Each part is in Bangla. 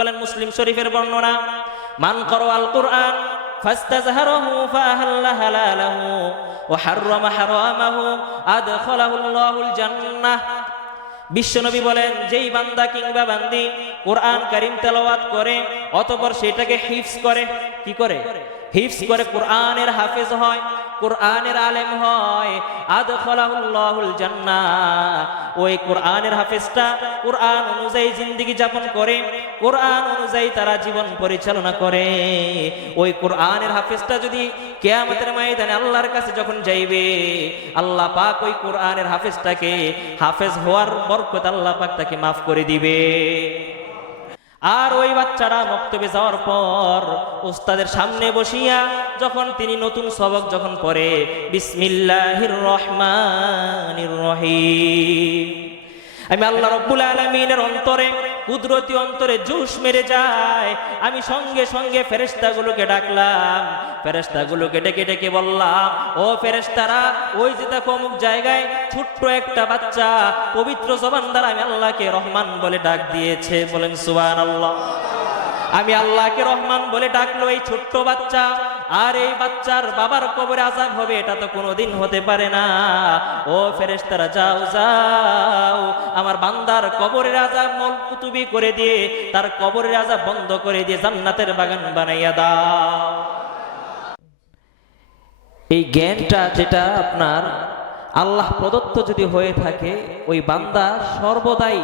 বলেন মুসলিম শরীফের বর্ণনা, মান করাআল কুরআন ফাস্তাযহারাহু ফাআহাল্লা হালালাহু ওয়া হাররামা হারামাহু আদখালাহুল্লাহুল জান্নাহ। বিশ্বনবী বলেন, যেই বান্দা কিংবা বান্দি কোরআন কারীম তেলাওয়াত করে অতঃপর সেটাকে হিফজ করে, কি করে? হিফজ করে, কোরআনের হাফেজ হয়, কোরআনের আলেম হয়, আদখালাহুল্লাহুল জান্নাহ। ওই কোরআনের হাফেজটা কোরআন অনুযায়ী জিন্দেগি যাপন করে, কোরআন অনুযায়ী তারা জীবন পরিচালনা করে। ওই কোরআনের হাফেজটা যদি কিয়ামতের ময়দানে আল্লাহর কাছে যখন যাইবে, আল্লাহ পাক ওই কোরআনের হাফেজটাকে হাফেজ হওয়ার বরকত আল্লাহ পাক তাকে মাফ করে দিবে। আর ওই বাচ্চারা মক্তবে যাওয়ার পর উস্তাদের সামনে বসিয়া যখন তিনি নতুন সবক যখন পড়ে, বিসমিল্লাহির রহমানির রহিম, আমি আল্লাহ রাব্বুল আলামিনের অন্তরে, কুদরতি অন্তরে জোশ মেরে যায়। আমি সঙ্গে সঙ্গে ফেরেশতাগুলোকে ডাকলাম, ফেরেশতাগুলোকে ডেকে ডেকে বললাম, ও ফেরেশতারা, ওই যে দেখো অমুক জায়গায় ছোট্ট একটা বাচ্চা পবিত্র জবান দ্বারা আমি আল্লাহকে রহমান বলে ডাক দিয়েছে। বলেন সুবহানাল্লাহ। আমি আল্লাহকে রহমান বলে ডাকলো এই ছোট্ট বাচ্চা, আর এই বাচ্চার বাবার কবরে আযাব হবে, এটা তো কোনোদিন হতে পারে না। ও ফেরেশতারা, যাও যাও, আমার বান্দার কবরের আযাব মলকুতুবি করে দিয়ে, তার কবরের আযাব বন্ধ করে দিয়ে জান্নাতের বাগান বানাইয়া দাও। এই জ্ঞানটা যেটা আপনার আল্লাহ প্রদত্ত যদি হয়ে থাকে, ওই বান্দা সর্বদাই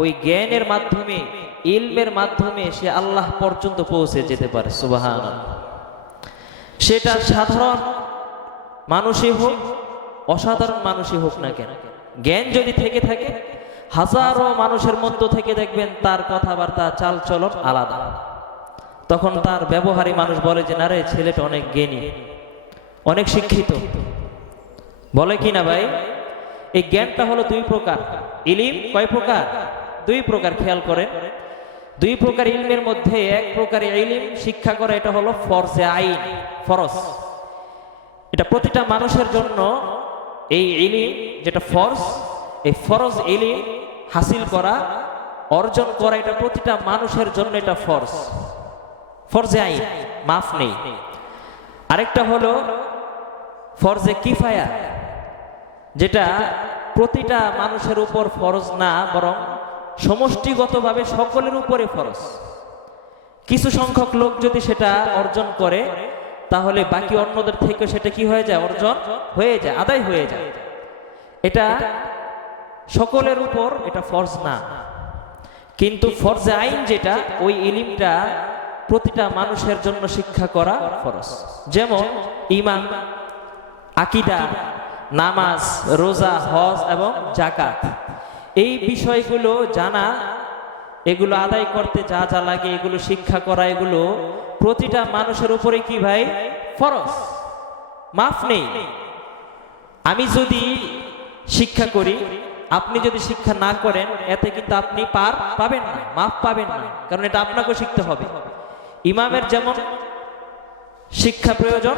ওই জ্ঞানের মাধ্যমে, ইলমের মাধ্যমে সে আল্লাহ পর্যন্ত পৌঁছে যেতে পারে। সুবহানাল্লাহ। সেটা সাধারণ মানুষই হোক, অসাধারণ মানুষই হোক না কেন, জ্ঞান যদি থেকে থাকে, হাজারো মানুষের মধ্য থেকে দেখবেন তার কথাবার্তা, চাল চলন আলাদা। তখন তার ব্যবহারী মানুষ বলে যে, না রে, ছেলেটা অনেক জ্ঞানী, অনেক শিক্ষিত, বলে কি না ভাই? এই জ্ঞানটা হলো দুই প্রকার। ইলম কয় প্রকার? দুই প্রকার। খেয়াল করেন, দুই প্রকার ইলমের মধ্যে এক প্রকার ইলম শিক্ষা করা, এটা হলো ফরজে আইন, ফরজ। এটা প্রতিটা মানুষের জন্য এই ইলম যেটা ফরজ, এই ফরজ ইলম হাসিল করা, অর্জন করা, এটা প্রতিটা মানুষের জন্য এটা ফরজ, ফরজে আইন, মাফ নেই। আরেকটা হলো ফরজে কিফায়া, যেটা প্রতিটা মানুষের উপর ফরজ না, বরং সমষ্টিগতভাবে সকলের উপরে ফরজ। কিছু সংখ্যক লোক যদি সেটা অর্জন করে, তাহলে বাকি অন্যদের থেকে সেটা কি হয়ে যায়? অর্জন হয়ে যায়, আদায় হয়ে যায়। এটা সকলের উপর এটা ফরজ না। কিন্তু ফরজে আইন যেটা, ওই ইলমটা প্রতিটা মানুষের জন্য শিক্ষা করা ফরজ। যেমন ঈমান, আকীদা, নামাজ, রোজা, হজ এবং যাকাত, এই বিষয়গুলো জানা, এগুলো আদায় করতে যা যা লাগে এগুলো শিক্ষা করা, এগুলো প্রতিটা মানুষের উপরে কি ভাই? ফরজ, মাফ নেই। আমি যদি শিক্ষা করি, আপনি যদি শিক্ষা না করেন, এতে কিন্তু আপনি পার পাবেন না, মাফ পাবেন না, কারণ এটা আপনাকেও শিখতে হবে। ইমামের যেমন শিক্ষা প্রয়োজন,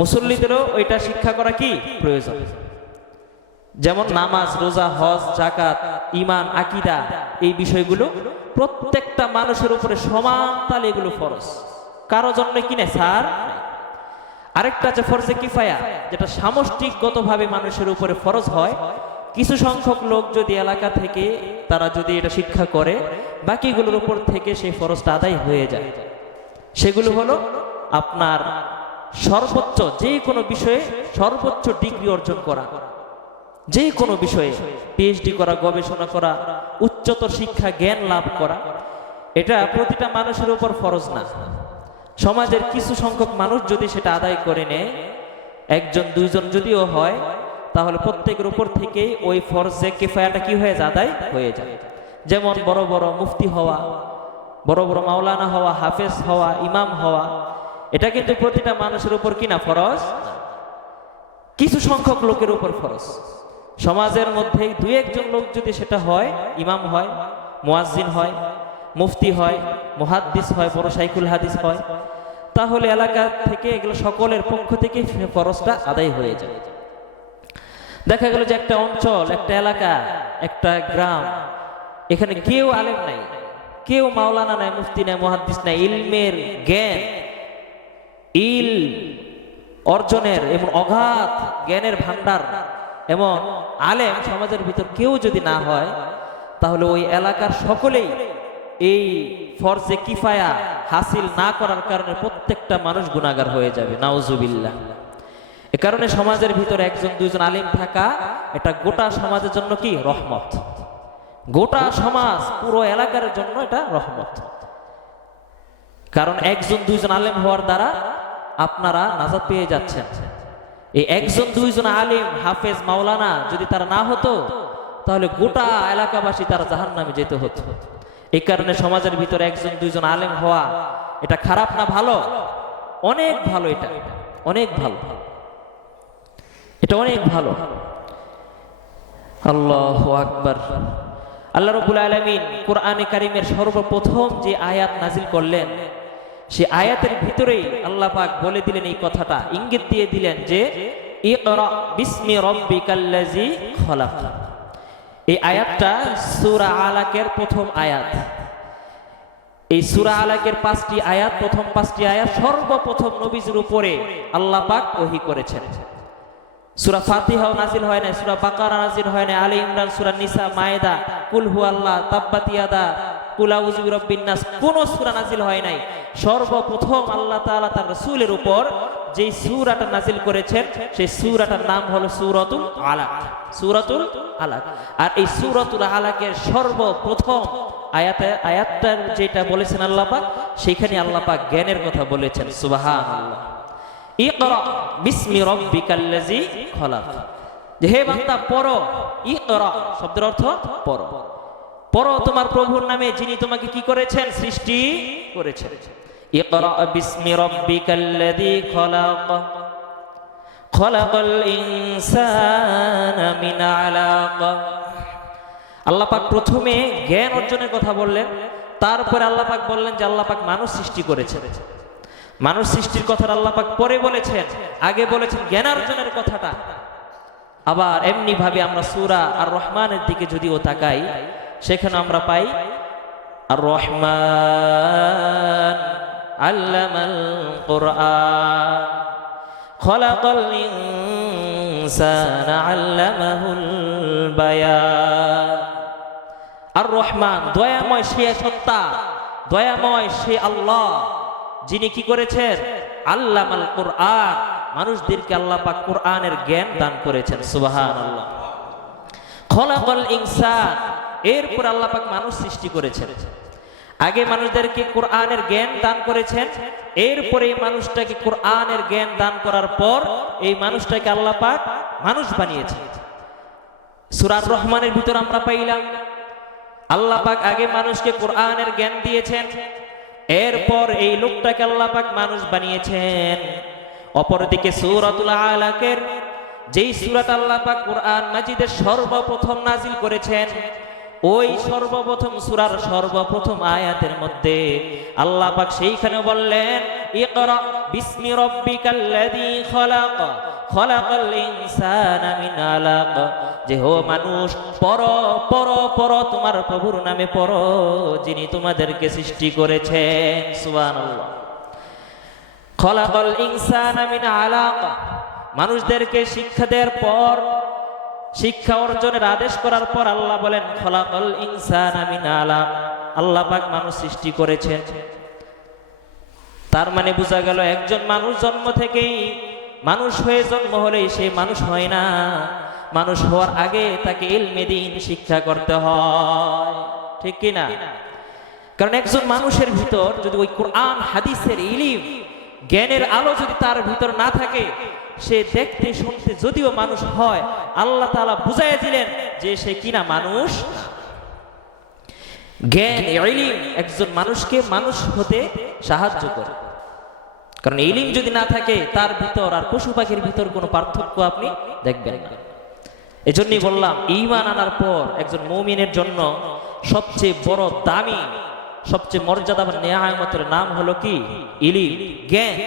মুসল্লিদেরও ওইটা শিক্ষা করা কি প্রয়োজন। যেমন নামাজ, রোজা, হজ, যাকাত, ঈমান, আকীদা, এই বিষয়গুলো প্রত্যেকটা মানুষের উপরে সমান তালে এগুলো ফরজ, কারো জন্য কি না স্যার। আরেকটা আছে ফরজে কিফায়া, যেটা সামষ্টিকগতভাবে মানুষের উপরে ফরজ হয়। কিছু সংখ্যক লোক যদি এলাকা থেকে তারা যদি এটা শিক্ষা করে, বাকিগুলোর উপর থেকে সেই ফরজটা আদায় হয়ে যায়। সেগুলো হলো আপনার সর্বোচ্চ, যে কোনো বিষয়ে সর্বোচ্চ ডিগ্রি অর্জন করা, যে কোনো বিষয়ে পিএইচডি করা, গবেষণা করা, উচ্চতর শিক্ষা জ্ঞান লাভ করা, এটা প্রতিটা মানুষের উপর ফরজ না। সমাজের কিছু সংখ্যক মানুষ যদি সেটা আদায় করে নেয়, একজন দুইজন যদিও হয়, তাহলে প্রত্যেকের উপর থেকে ওই ফরজে কিফায়াটা কি হয়ে যায়? আদায় হয়ে যায়। যেমন বড় বড় মুফতি হওয়া, বড় বড় মাওলানা হওয়া, হাফেজ হওয়া, ইমাম হওয়া, এটা কিন্তু প্রতিটা মানুষের উপর কি না ফরজ, কিছু সংখ্যক লোকের উপর ফরজ। সমাজের মধ্যে দুই একজন লোক যদি সেটা হয়, ইমাম হয়, মুয়াজ্জিন হয়, মুফতি হয়, মুহাদ্দিস হয়, বড় শাইখুল হাদিস হয়, তাহলে এলাকা থেকে এগুলো সকলের পক্ষ থেকে ফরজটা আদায় হয়ে যায়। দেখা গেল যে একটা অঞ্চল, একটা এলাকা, একটা গ্রাম, এখানে কেউ আলেম নাই, কেউ মাওলানা নাই, মুফতি নাই, মুহাদ্দিস নাই, ইলমের জ্ঞান, ইল অর্জনের এবং অগাধ জ্ঞানের ভান্ডার এবং আলেম সমাজের ভিতর কেউ যদি না হয়, তাহলে ওই এলাকার সকলেই এই ফরজে কিফায়া হাসিল না করার কারণে প্রত্যেকটা মানুষ গুনাহগার হয়ে যাবে, নাউজুবিল্লাহ। এ কারণে সমাজের ভিতরে একজন দুইজন আলেম থাকা এটা গোটা সমাজের জন্য কি রহমত, গোটা সমাজ পুরো এলাকার জন্য এটা রহমত। কারণ একজন দুইজন আলেম হওয়ার দ্বারা আপনারা নাজাত পেয়ে যাচ্ছেন। এই একজন দুইজন আলেম হাফেজ মাওলানা যদি তারা না হতো, তাহলে গোটা এলাকাবাসী তারা জাহান্নামে যেতে হতো। এই কারণে সমাজের ভিতরে একজন দুইজন আলেম হওয়া এটা খারাপ না ভালো? অনেক ভালো, এটা অনেক ভালো, এটা অনেক ভালো। আল্লাহু আকবার। আল্লাহ রাব্বুল আলামিন কোরআনে কারীমের সর্বপ্রথম যে আয়াত নাজিল করলেন, সে আয়াতের ভিতরেই আল্লাহ পাক বলে দিলেন এই কথাটা, ইঙ্গিত দিয়ে দিলেন যে ইকরা বিসমি রাব্বিকাল্লাযী খলাক। এই আয়াতটা সূরা আলাকের প্রথম আয়াত। এই সূরা আলাকের 5টি আয়াত, প্রথম 5টি আয়াত সর্বপ্রথম নবীজির উপরে আল্লাহ পাক ওহী করেছেন। সূরা ফাতিহাও নাজিল হয় না, সূরা বাকারা নাজিল হয় না, আলে ইমরান, সূরা নিসা, মায়েদা, কুল হুয়াল্লাহ, তাব্বাত ইয়াদা, কুল আউযু বিরাব্বিন নাস, কোন সূরা নাজিল হয় নাই। সর্বপ্রথম আল্লাহ তাআলা তার রাসূলের উপর যে সূরাটা নাজিল করেছেন, সেই সূরাটার নাম হলো সূরাতুল আলাক, সূরাতুল আলাক। আর এই সূরাতুল আলাকের সর্বপ্রথম আয়াতটার যেটা বলেছেন আল্লাহ পাক, সেখানে আল্লাহ পাক জ্ঞানের কথা বলেছেন। সুবহানাল্লাহ। ইকরা বিসমি রাব্বিকাল্লাযী খলাক, যে হে বান্দা পড়ো, ইকরা শব্দের অর্থ পড়ো, পড়ো তোমার প্রভুর নামে যিনি তোমাকে কি করেছেন, সৃষ্টি করেছেন। ইকরা বিসমি রাব্বিকাল্লাযী খলাক, খলাকাল ইনসানা মিন আলাক। আল্লাহ পাক প্রথমে জ্ঞান অর্জনের কথা বললেন, তারপরে আল্লাহ পাক বললেন যে আল্লাহ পাক মানুষ সৃষ্টি করেছেন। মানুষ সৃষ্টির কথা আল্লাহ পাক পরে বলেছেন, আগে বলেছেন জ্ঞান অর্জনের কথাটা। আবার এমনি ভাবে আমরা সূরা আর রহমানের দিকে যদিও তাকাই, সেখানে আমরা পাই আর রহমান আল্লামাল কুরআন খলাকাল ইনসানা আল্লামাহুল বায়ান। আর রহমান দয়াময় সে সত্তা, দয়াময় সে আল্লাহ, যিনি কি করেছেন, আল্লামাল কুরআন, মানুষদেরকে আল্লাহ পাক কোরআনের জ্ঞান দান করেছেন। সুবহানাল্লাহ। খলাকাল ইনসান, এরপর আল্লাহ পাক মানুষ সৃষ্টি করেছেন। আগে মানুষদেরকে কোরআনের জ্ঞান দান করেছেন, এরপরে এই মানুষটাকে কোরআনের জ্ঞান দান করার পর এই মানুষটাকে আল্লাহ পাক মানুষ বানিয়েছেন। সূরা আর রহমানের ভিতর আমরা পাইলাম আল্লাহ পাক আগে মানুষকে কোরআনের জ্ঞান দিয়েছেন, এরপর এই লোকটাকে আল্লাহ পাক মানুষ বানিয়েছেন। অপরদিকে সূরাতুল আলাকের যেই সূরাটা আল্লাহ পাক কোরআন মাজিদের সর্বপ্রথম নাজিল করেছেন, ওই সর্বপ্রথম সূরার সর্বপ্রথম আয়াতের মধ্যে আল্লাহ পাক সেইখানে বললেন ইকরা বিসমি রাব্বিকাল্লাযী খলাক খলাকাল ইনসানা মিন আলাক, যে হো মানুষ পড়ো পড়ো পড়ো তোমার প্রভুর নামে পড়ো, যিনি তোমাদেরকে সৃষ্টি করেছেন। সুবহানাল্লাহ। খলাকাল ইনসানা মিন আলাক, মানুষদেরকে শিক্ষা দেওয়ার পর, শিক্ষা অর্জনের আদেশ করার পর আল্লাহ বলেন খলাকাল ইনসানা মিন আলাক, আল্লাহ পাক মানুষ সৃষ্টি করেছেন। তার মানে বোঝা গেল একজন মানুষ জন্ম থেকেই মানুষ হয়ে জন্ম হলেই সে মানুষ হয় না, মানুষ হওয়ার আগে তাকে ইলমে দ্বীন শিক্ষা করতে হয়, ঠিক কি না? কারণ একজন মানুষের ভিতর যদি ওই কোরআন হাদিসের ইলম জ্ঞানের আলো যদি তার ভিতর না থাকে, সে দেখতে শুনতে যদিও মানুষ হয়, আল্লাহ তাআলা বুঝাইয়া দিলেন যে সে কিনা মানুষ। জ্ঞান ইলম একজন মানুষকে মানুষ হতে সাহায্য করে, কারণ ইলম যদি না থাকে তার ভিতর আর পশু পাখির ভিতর কোনো পার্থক্য আপনি দেখবেন না। এজন্যই বললাম ঈমান আনার পর একজন মুমিনের জন্য সবচেয়ে বড় দামি, সবচেয়ে মর্যাদাবান নেয়ামতের নাম হলো কি? ইলম, জ্ঞান।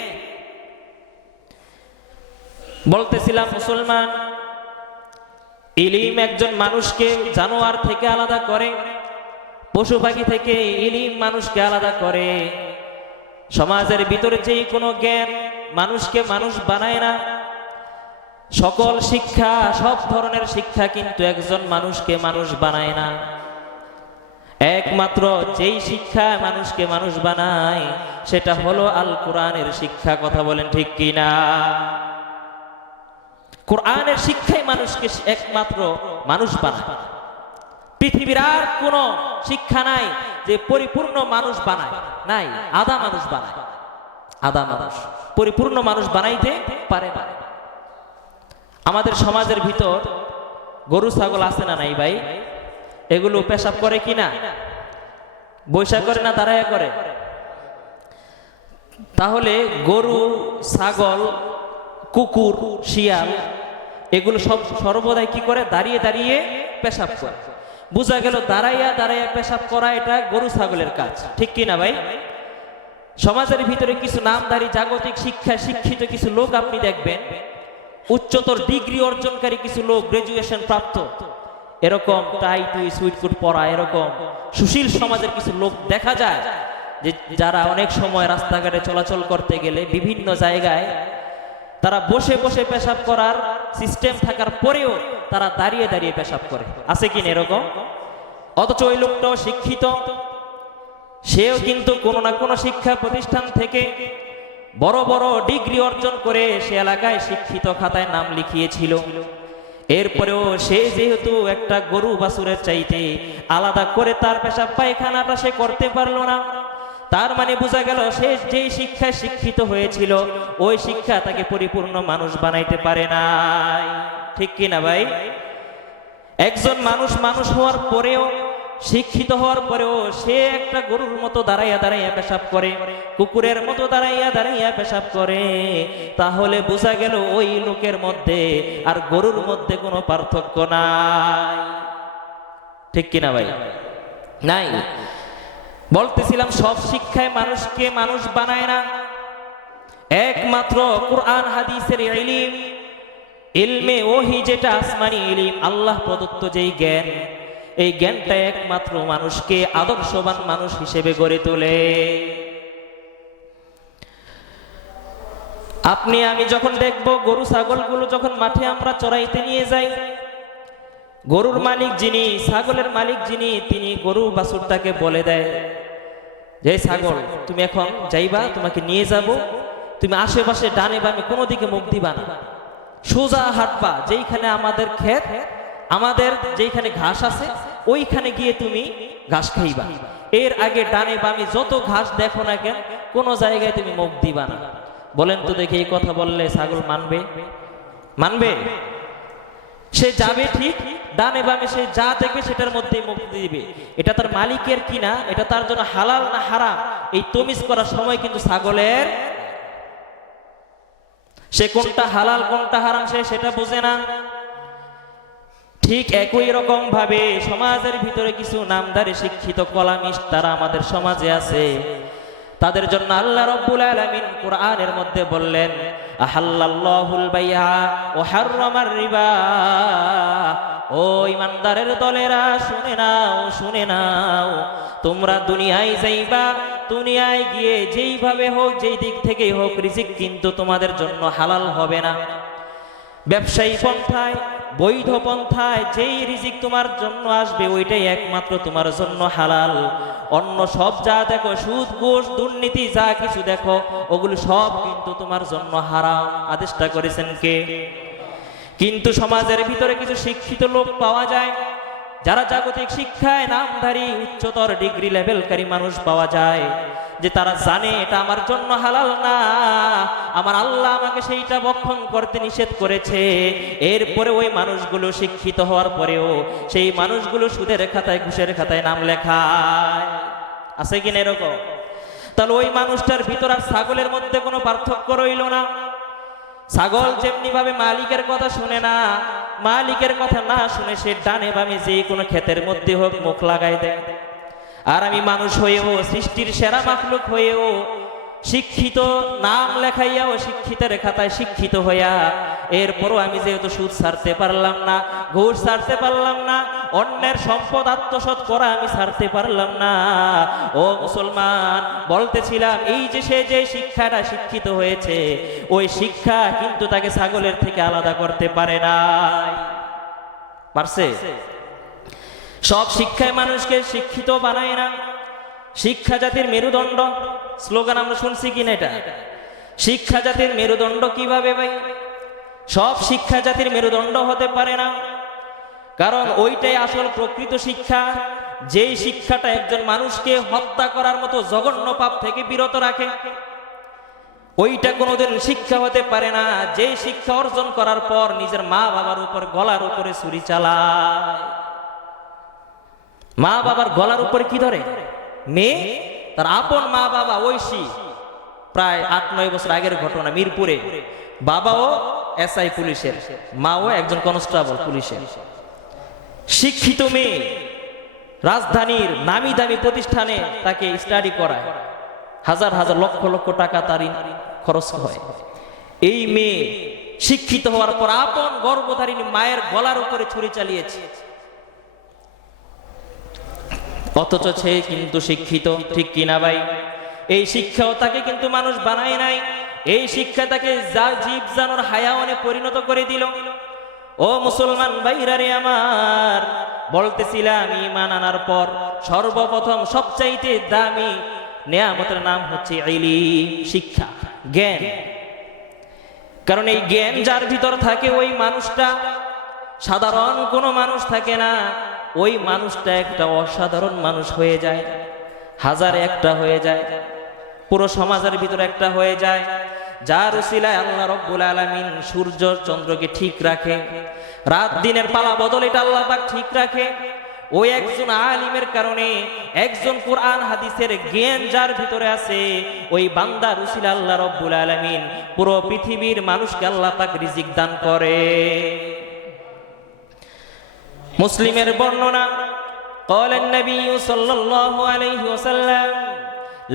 বলতেছিলাম মুসলমান, ইলম একজন মানুষকে জানোয়ার থেকে আলাদা করে, পশু পাখি থেকে ইলম মানুষকে আলাদা করে। সমাজের ভিতরে যেই কোনো জ্ঞান মানুষকে মানুষ বানায় না। সকল শিক্ষা, সব ধরনের শিক্ষা কিন্তু একজন মানুষকে মানুষ বানায় না। একমাত্র যেই শিক্ষা মানুষকে মানুষ বানায় সেটা হলো আল কোরআনের শিক্ষা। কথা বলেন ঠিক কিনা? কোরআনের শিক্ষাই মানুষকে একমাত্র মানুষ বানায়। পৃথিবীর আর কোন শিক্ষা নাই যে পরিপূর্ণ মানুষ বানায়, নাই। আধা মানুষ বানায়, আধা মানুষ, পরিপূর্ণ মানুষ বানাইতে পারে না। আমাদের সমাজের ভিতর গরু ছাগল আছে না নাই ভাই? এগুলো পেশাব করে কিনা? বৈশা করে না দাঁড়ায়া করে? তাহলে গরু, ছাগল, কুকুর, শিয়াল এগুলো সব সর্বদাই কি করে? দাঁড়িয়ে দাঁড়িয়ে পেশাব করে। বোঝা গেল দাঁড়াইয়া দাঁড়াইয়া পেশাব করা এটা গরু ছাগলের কাজ, ঠিক কিনা ভাই? সমাজের ভিতরে কিছু নামধারী জাগতিক শিক্ষা শিক্ষিত কিছু লোক আপনি দেখবেন, উচ্চতর ডিগ্রি অর্জনকারী কিছু লোক, গ্রাজুয়েশন প্রাপ্ত, এরকম টাই টুই সুইটকুট পরা এরকম সুশীল সমাজের কিছু লোক দেখা যায় যে যারা অনেক সময় রাস্তাঘাটে চলাচল করতে গেলে বিভিন্ন জায়গায় তারা বসে বসে পেশাব করার সিস্টেম থাকার পরেও তারা দাঁড়িয়ে দাঁড়িয়ে পেশাব করে। আছে কিনা এরকম? অথচ ওই লোকটাও শিক্ষিত, সেও কিন্তু কোনো না কোনো শিক্ষা প্রতিষ্ঠান থেকে বড় বড় ডিগ্রি অর্জন করে সে এলাকায় শিক্ষিত খাতায় নাম লিখিয়েছিল। এরপরেও সে যেহেতু একটা গরু বাছুরের চাইতে আলাদা করে তার পেশাব পায়খানাটা সে করতে পারলো না, তার মানে বোঝা গেল সে যেই শিক্ষায় শিক্ষিত হয়েছিল ওই শিক্ষা তাকে পরিপূর্ণ মানুষ বানাইতে পারে নাই, ঠিক কিনা ভাই? একজন মানুষ মানুষ হওয়ার পরেও, শিক্ষিত হওয়ার পরেও সে একটা গরুর মতো দাঁড়াইয়া দাঁড়াইয়া পেশাব করে, কুকুরের মতো দাঁড়াইয়া দাঁড়াইয়া পেশাব করে, তাহলে বোঝা গেল ওই লোকের মধ্যে আর গরুর মধ্যে কোনো পার্থক্য নাই, ঠিক কিনা ভাই? নাই। বলতেছিলাম সব শিক্ষায় মানুষকে মানুষ বানায় না। একমাত্র কোরআন হাদিসের ইলম, ইলমে ওহী যেটা আসমানি ইলম, আল্লাহ প্রদত্ত যেই জ্ঞান, এই জ্ঞানটা একমাত্র মানুষকে আদর্শবান মানুষ হিসেবে গড়ে তোলে। আপনি আমি যখন দেখব গরু ছাগলগুলো যখন মাঠে আমরা চড়াইতে নিয়ে যাই, গরুর মালিক যিনি, ছাগলের মালিক যিনি, তিনি গরু বাছুরটাকে বলে দেয় যে ছাগল তুমি এখন যাইবা, তোমাকে নিয়ে যাব, তুমি আশেপাশে ডানে বামে কোনো দিকে মুখ দিবা না, সোজা হাঁটবা, যেইখানে আমাদের ক্ষেত, আমাদের যেইখানে ঘাস আছে ওইখানে গিয়ে তুমি ঘাস খাইবা, এর আগে ডানে বামে যত ঘাস দেখো না কেন কোনো জায়গায় তুমি মুখ দিবা না। বলেন তো দেখি, এই কথা বললে ছাগল মানবে? মানবে? সে যাবে ঠিক, ডানে বামে সে যা দেখবে সেটার মধ্যে মুখ দিবে। এটা তার মালিকের কিনা, এটা তার জন্য হালাল না হারাম, এই তমিজ করার সময় কিন্তু ছাগলের, সে কোনটা হালাল কোনটা হারাম সে সেটা বোঝে না। ঠিক একই রকম ভাবে সমাজের ভিতরে কিছু নামধারী শিক্ষিত কলামিস্ট তারা আমাদের সমাজে আছে। তাদের জন্য আল্লাহ রাব্বুল আলামিন কোরআনের মধ্যে বললেন, আহাল্লাল্লাহুল বাইআ ওয়া হাররামার রিবা। ও ইমানদারের দলেরা শুনে নাও, শুনে নাও, তোমরা দুনিয়ায় যাইবা, দুনিয়ায় গিয়ে যেইভাবে হোক, যেই দিক থেকেই হোক, রিজিক কিন্তু তোমাদের জন্য হালাল হবে না। ব্যবসায়ী পন্থায়, বৈধ পন্থায় যেই রিজিক তোমার জন্য আসবে ওইটাই একমাত্র তোমার জন্য হালাল। অন্য সব যা দেখো, সুদ ঘুষ দুর্নীতি যা কিছু দেখো, ওগুলো সব কিন্তু তোমার জন্য হারাম। আদেশটা করেছেন কে? কিন্তু সমাজের ভিতরে কিছু শিক্ষিত লোক পাওয়া যায়, যারা জাগতিক শিক্ষায় নামধারী উচ্চতর ডিগ্রি লেভেলকারী মানুষ পাওয়া যায়, যে তারা জানে এটা আমার জন্য হালাল না, আমার আল্লাহ আমাকে সেইটা ভক্ষণ করতে নিষেধ করেছে। এরপরে ওই মানুষগুলো শিক্ষিত হওয়ার পরেও সেই মানুষগুলো সুদের খাতায় ঘুষের খাতায় নাম লেখায়। আছে কিনা এরকম? তাহলে ওই মানুষটার ভিতর আর ছাগলের মধ্যে কোনো পার্থক্য রইল না। ছাগল যেমনি ভাবে মালিকের কথা শুনে না, মালিকের কথা না শুনে সে ডানে বামে যে কোনো ক্ষেতের মধ্যে হোক মুখ লাগাই দেয়। আর আমি মানুষ হয়েও, সৃষ্টির সেরা মাখলুক হয়েও, শিক্ষিত নাম লেখাইয়াও শিক্ষিতের খাতায় শিক্ষিত হইয়া এরপরও আমি যেহেতু সুদ ছাড়তে পারলাম না, ঘুষ ছাড়তে পারলাম না, অন্যের সম্পদ আত্মসাৎ করা আমি ছাড়তে পারলাম না। ও মুসলমান, বলতেছিলাম এই যে সে যে শিক্ষাটা শিক্ষিত হয়েছে, ওই শিক্ষা কিন্তু তাকে ছাগলের থেকে আলাদা করতে পারে নাই। পারছে? সব শিক্ষায় মানুষকে শিক্ষিত বানায় না। শিক্ষা জাতির মেরুদণ্ড, স্লোগান আমরা শুনছি কিনা এটা? শিক্ষা জাতির মেরুদণ্ড কিভাবে ভাই? সব শিক্ষা জাতির মেরুদণ্ড হতে পারে না, কারণ ওইটাই আসল প্রকৃত শিক্ষা, যেই শিক্ষাটা একজন মানুষকে হত্যা করার মতো জঘন্য পাপ থেকে বিরত রাখে। ওইটা কোনোদিন শিক্ষা হতে পারে না যে শিক্ষা অর্জন করার পর নিজের মা বাবার উপর, গলার উপরে ছুরি চালায়। মা বাবার গলার উপরে কি ধরে? মেয়ে, তার আপন মা বাবা ঐশী, প্রায় 8-9 বছর আগের ঘটনা, মিরপুরে। বাবাও এসআই পুলিশের, মাও একজন কনস্টেবল পুলিশের। শিক্ষিত মেয়ে, রাজধানীর নামি দামি প্রতিষ্ঠানে তাকে স্টাডি করায়, হাজার হাজার লক্ষ লক্ষ টাকা তার খরচ হয়। এই মেয়ে শিক্ষিত হওয়ার পর আপন গর্ভধারিণী মায়ের গলার উপরে ছুরি চালিয়েছে, অথচ সে কিন্তু শিক্ষিত। ঠিক কিনা ভাই? এই শিক্ষাও তাকে কিন্তু মানুষ বানায় নাই, এই শিক্ষা তাকে জীব জানোয়ার হায়াওয়ানে পরিণত করে দিল। ও মুসলমান ভাইরা রে আমার, বলতেছিলাম ঈমান আনার পর সর্বপ্রথম সবচাইতে দামি নেয়ামতের নাম হচ্ছে ইলম, শিক্ষা, জ্ঞান। কারণ এই জ্ঞান যার ভিতর থাকে ওই মানুষটা সাধারণ কোনো মানুষ থাকে না, ওই মানুষটা একটা অসাধারণ মানুষ হয়ে যায়, হাজারে একটা হয়ে যায়, পুরো সমাজের ভিতরে একটা হয়ে যায়। যার উসিলায় আল্লাহ রাব্বুল আলামিন সূর্য চন্দ্রকে ঠিক রাখে, রাত দিনের পালা বদল এটা আল্লাহ পাক ঠিক রাখে। ওই একজন আলিমের কারণে, একজন কোরআন হাদিসের জ্ঞান যার ভিতরে আছে, ওই বান্দার উসিলা আল্লাহ রাব্বুল আলামিন পুরো পৃথিবীর মানুষকে আল্লাহ পাক রিজিক দান করে। মুসলিমের বর্ণনা, قال النبي صلى الله عليه وسلم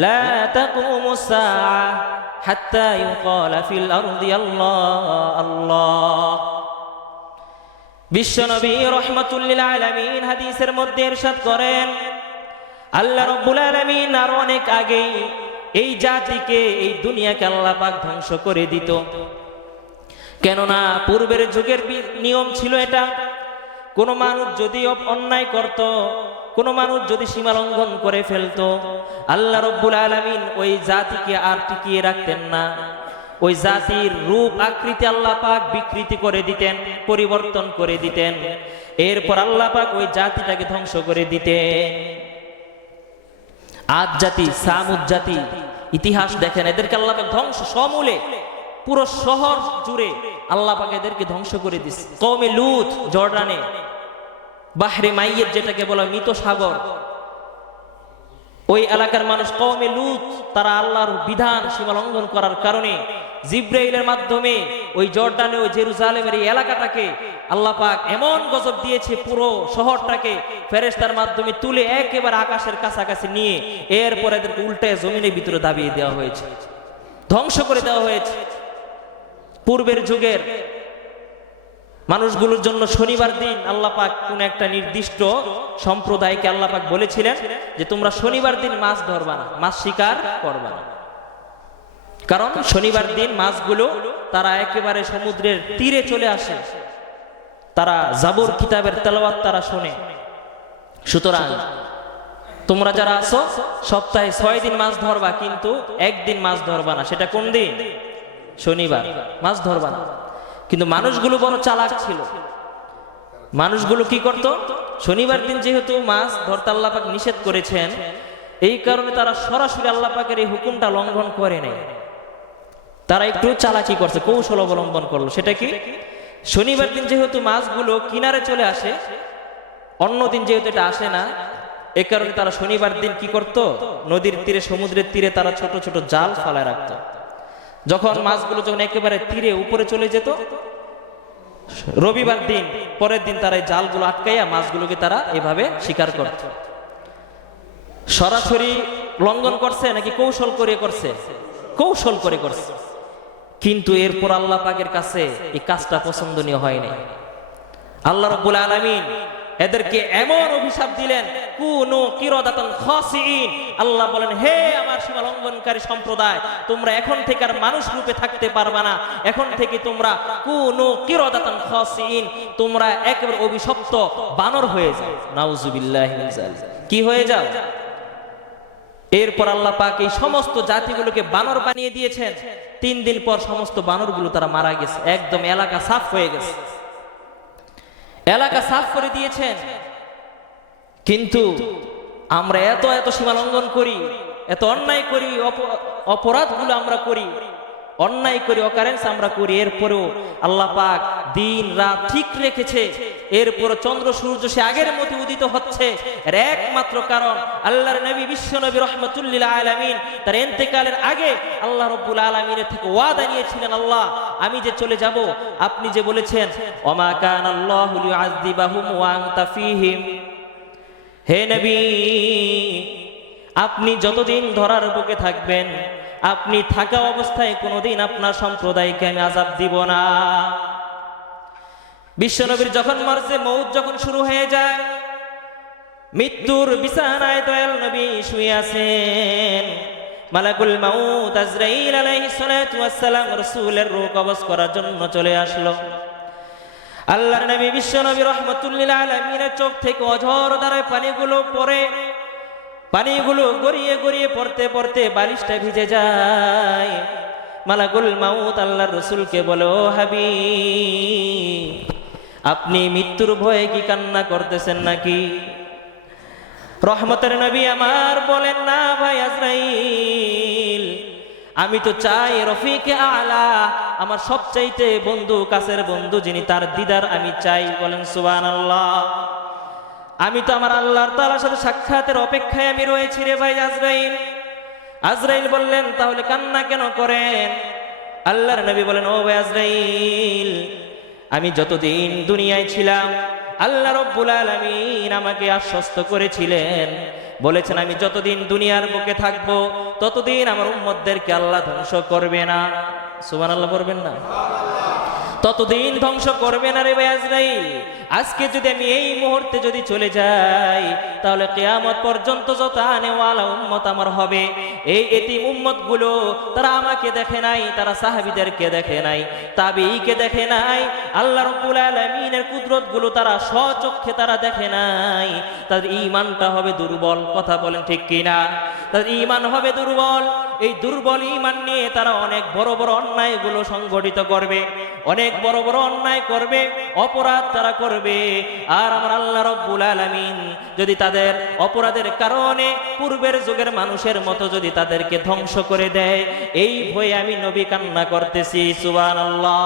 لا تقوم الساعة حتى يقال في الأرض الله الله। বিশ্বনবী রাহমাতুল লিল আলামিন হাদিসের মধ্যে ইরশাদ করেন, আল্লাহ রাব্বুল আলামিন আর অনেক আগেই এই জাতিকে, এই দুনিয়াকে আল্লাহ পাক ধ্বংস করে দিত। কেননা পূর্বের যুগের নিয়ম ছিল এটা, কোন মানুষ যদি অন্যায় করত, কোন মানুষ যদি সীমা লঙ্ঘন করে ফেলতো, আল্লাহ রাব্বুল আলামিন ওই জাতিকে আর টিকিয়ে রাখতেন না। ওই জাতির রূপ আকৃতি আল্লাহ পাক বিকৃতি করে দিতেন, পরিবর্তন করে দিতেন। এরপর আল্লাহ পাক ওই জাতিটাকে ধ্বংস করে দিতেন। আদ জাতি, সামুদ জাতি, ইতিহাস দেখেন, এদেরকে আল্লাহ পাক ধ্বংস, সমূলে পুরো শহর জুড়ে আল্লাহ পাক এদেরকে ধ্বংস করে দিয়েছে। কওমে লূত জর্ডানে, বাহরে মাইয়েত যেটাকে বলা মৃত সাগর, ওই এলাকার মানুষ কওমে লূত, তারা আল্লাহর বিধান সীমা লঙ্ঘন করার কারণে জিব্রাইলের মাধ্যমে ওই জর্ডানে, ওই জেরুজালেমের এই এলাকাটাকে আল্লাহ পাক এমন গজব দিয়েছে, পুরো শহরটাকে ফেরেশতার মাধ্যমে তুলে একেবারে আকাশের কাছাকাছি নিয়ে এরপর এদেরকে উল্টায় জমিনের ভিতরে দাবিয়ে দেওয়া হয়েছে, ধ্বংস করে দেওয়া হয়েছে। পূর্বের যুগের মানুষগুলোর জন্য শনিবার দিন আল্লাহ পাক কোন একটা নির্দিষ্ট সম্প্রদায়কে আল্লাহ পাক বলেছিলেন যে তোমরা শনিবার দিন মাছ ধরবা না, মাছ শিকার করবা না। কারণ শনিবার দিন মাছগুলো তারা একেবারে সমুদ্রের তীরে চলে আসে, তারা জাবুর কিতাবের তেলাওয়াত তারা শোনে। সুতরাং তোমরা যারা আছো সপ্তাহে 6 দিন মাছ ধরবা, কিন্তু একদিন মাছ ধরবা না। সেটা কোন দিন? শনিবার, মাছ ধরবা না। কিন্তু মানুষগুলো বড় চালাক ছিল। মানুষগুলো কি করত? শনিবার দিন যেহেতু মাছ ধরতে আল্লাহ পাক নিষেধ করেছেন, এই কারণে তারা সরাসরি আল্লাহ পাকের এই হুকুমটা লঙ্ঘন করে নাই, তারা একটু চালাকি করছে, কৌশল অবলম্বন করলো। সেটা কি? শনিবার দিন যেহেতু মাছগুলো কিনারে চলে আসে, অন্য দিন যেহেতু এটা আসে না, এ কারণে তারা শনিবার দিন কি করত? নদীর তীরে, সমুদ্রের তীরে তারা ছোট ছোট জাল ফালায় রাখত। যখন মাছগুলো যখন একেবারে তীরে উপরে চলে যেত, রবিবার দিন পরের দিন তারা এই জালগুলো আটকাইয়া মাছগুলোকে তারা এভাবে শিকার করত। সরাসরি লঙ্ঘন করছে নাকি কৌশল করে করছে? কৌশল করে করছে। কিন্তু এরপর আল্লাহ পাকের কাছে এই কাজটা পছন্দনীয় হয়নি। আল্লাহ রাব্বুল আলামিন এদেরকে এমন অভিশাপ দিলেন, কুনু কিরাদাতান খাসিইন। আল্লাহ বলেন, হে আমার সীমা লঙ্ঘনকারী সম্প্রদায়, তোমরা এখন থেকে আর মানুষ রূপে থাকতে পারবা না। এখন থেকে তোমরা কুনু কিরাদাতান খাসিইন, তোমরা একেবারে অভিশপ্ত বানর হয়ে যাও। নাউজুবিল্লাহি মিন যালিক। কি হয়ে যাও? এরপর আল্লাহ পাক এই সমস্ত জাতিগুলোকে বানর বানিয়ে দিয়েছেন। 3 দিন পর সমস্ত বানরগুলো তারা মারা গেছে, একদম এলাকা সাফ হয়ে গেছে, এলাকা সাফ করে দিয়েছেন। কিন্তু আমরা এত এত সীমা লঙ্ঘন করি, এত অন্যায় করি, অপরাধগুলো আমরা করি, অন্যায় করি, অকারেন্স আমরা করি। এরপরেও আল্লাহ পাক দিন রাত ঠিক রেখেছে। এরপর চন্দ্র সূর্য সে আগের মতো উদিত হচ্ছে। এর একমাত্র কারণ আল্লাহর নবী বিশ্ব নবী রহমাতুল্লিল আলামিন তার ইন্তেকালের আগে আল্লাহ রাব্বুল আলামিনের থেকে ওয়াদা নিয়েছিলেন, আল্লাহ আমি যে চলে যাব, আপনি যে বলেছেন ওমা কানাল্লাহু লিউআযযিবাহুম ওয়া আনতা ফীহিম, হে নবী আপনি যতদিন ধরার বুকে থাকবেন, আপনি থাকা অবস্থায় কোনোদিন আপনার সম্প্রদায়কে আমি আযাব দিব না। বিশ্বনবীর যখন মরজে মউত যখন শুরু হয়ে যায়, মৃত্যুর বিছানায় দয়াল নবী শুয়ে আছেন, মালাকুল মাউত আজরাইল আলাইহিস সালাতু ওয়াস সালাম রাসূলের রূহ কবজ করার জন্য চলে আসলো। আল্লাহর নবী বিশ্বনবী রাহমাতুল্লিল আলামিনের চোখ থেকে অঝর ধারায় পানিগুলো পড়ে, পানিগুলো গড়িয়ে গড়িয়ে পড়তে পড়তে বালিশটা ভিজে যায়। মালাকুল মাউত আল্লাহর রাসূলকে বলে, ও হাবিব, আপনি মৃত্যুর ভয়ে কি কান্না করতেছেন নাকি? রহমতের নবী আমার বলেন, না ভাই আজরাইল, আমি তো চাই রফিকে আলা, আমার সবচাইতে বন্ধু, কাছের বন্ধু যিনি, তার দিদার আমি চাই। বলেন সুবহানাল্লাহ। আমি তো আমার আল্লাহর তাআলার সাথে সাক্ষাতের অপেক্ষায় আমি রয়েছি রে ভাই আজরাইল। আজরাইল বললেন, তাহলে কান্না কেন করেন? আল্লাহর নবী বলেন, ও ভাই আজরাইল, আমি যতদিন দুনিয়ায় ছিলাম আল্লাহ রাব্বুল আলামিন আমাকে আশ্বস্ত করেছিলেন, বলেছেন আমি যতদিন দুনিয়ার বুকে থাকবো ততদিন আমার উম্মতদেরকে আল্লাহ ধ্বংস করবে না। সুবহানাল্লাহ পড়বেন না? ততদিন ধ্বংস করবে না রে ভাই আজরাইল। আজকে যদি আমি এই মুহূর্তে যদি চলে যাই, তাহলে কিয়ামত পর্যন্ত যত আনেওয়ালা উম্মত আমার হবে, এই এতিম উম্মত গুলো তারা আমাকে দেখে নাই, তারা সাহাবীদেরকে দেখে নাই, তাবিঈকে দেখে নাই, আল্লাহ রাব্বুল আলামিনের কুদরত গুলো তারা স্বচক্ষে তারা দেখে নাই। তাদের ঈমানটা হবে দুর্বল। কথা বলেন ঠিক কিনা? তাদের ঈমান হবে দুর্বল। এই দুর্বল ঈমান নিয়ে তারা অনেক বড় বড় অন্যায়গুলো সংগঠিত করবে, অনেক বড় বড় অন্যায় করবে, অপরাধ তারা করবে। আর আমার আল্লাহ রাব্বুল আলামিন যদি তাদের অপরাধের কারণে পূর্বের যুগের মানুষের মতো যদি তাদেরকে ধ্বংস করে দেয়, এই ভয়ে আমি নবী কান্না করতেছি। সুবহানাল্লাহ।